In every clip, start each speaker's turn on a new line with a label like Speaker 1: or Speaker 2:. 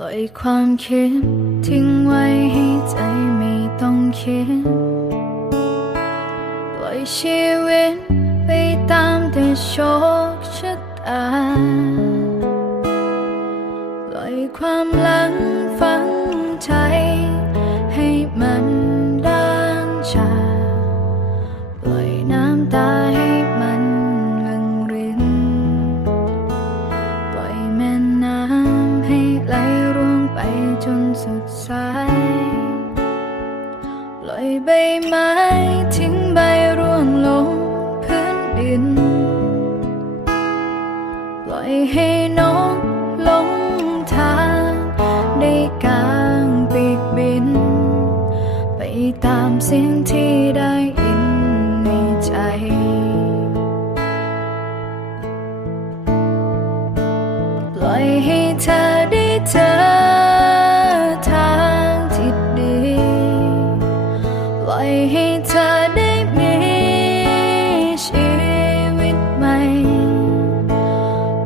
Speaker 1: ปล่อยความคิด ทิ้งไว้ให้ใจไม่ต้องคิด ปล่อยชีวิตไปตามแต่โชคชะตา สุดสายปล่อยใบไม้ทิ้งใบร่วงลงพื้นดิน ปล่อยให้นกลงทางได้กางปีกบิน ไปตามเสียงที่ได้ยินในใจปล่อยให้เธอ ปล่อยให้เธอได้มีชีวิตใหม่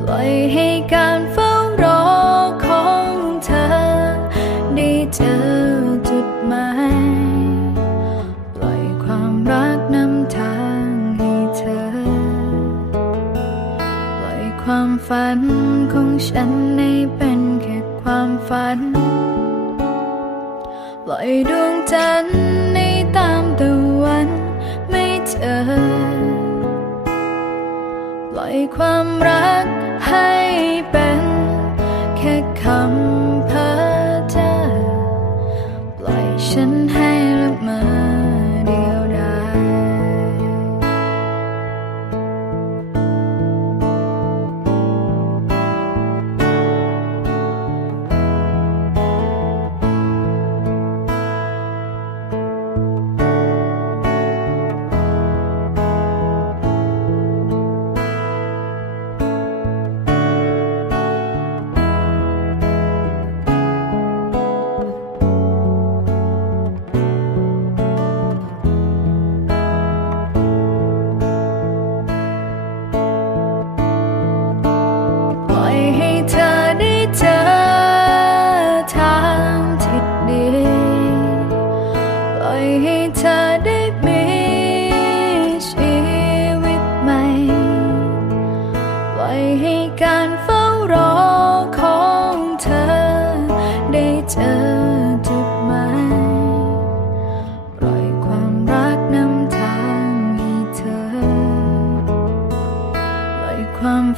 Speaker 1: ปล่อยให้การเฝ้ารอของเธอ ได้เจอจุดหมาย ปล่อยความรักนำทางให้เธอ ปล่อยความฝันของฉันให้เป็นแค่ความฝัน ปล่อยดวงจันทร์ ความรัก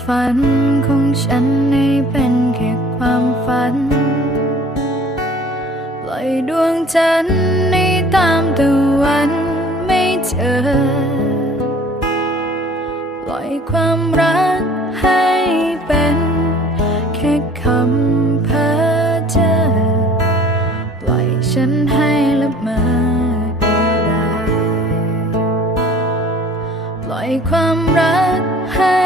Speaker 1: ฝันของฉันให้เป็นแค่ความฝัน ปล่อยดวงจันทร์ให้ตามตะวันไม่เจอ ปล่อยความรักให้เป็นแค่คำเพ้อเจอ ปล่อยฉันให้ละเมอเดียวดายปล่อยความรักให้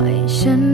Speaker 1: ไว้ฉัน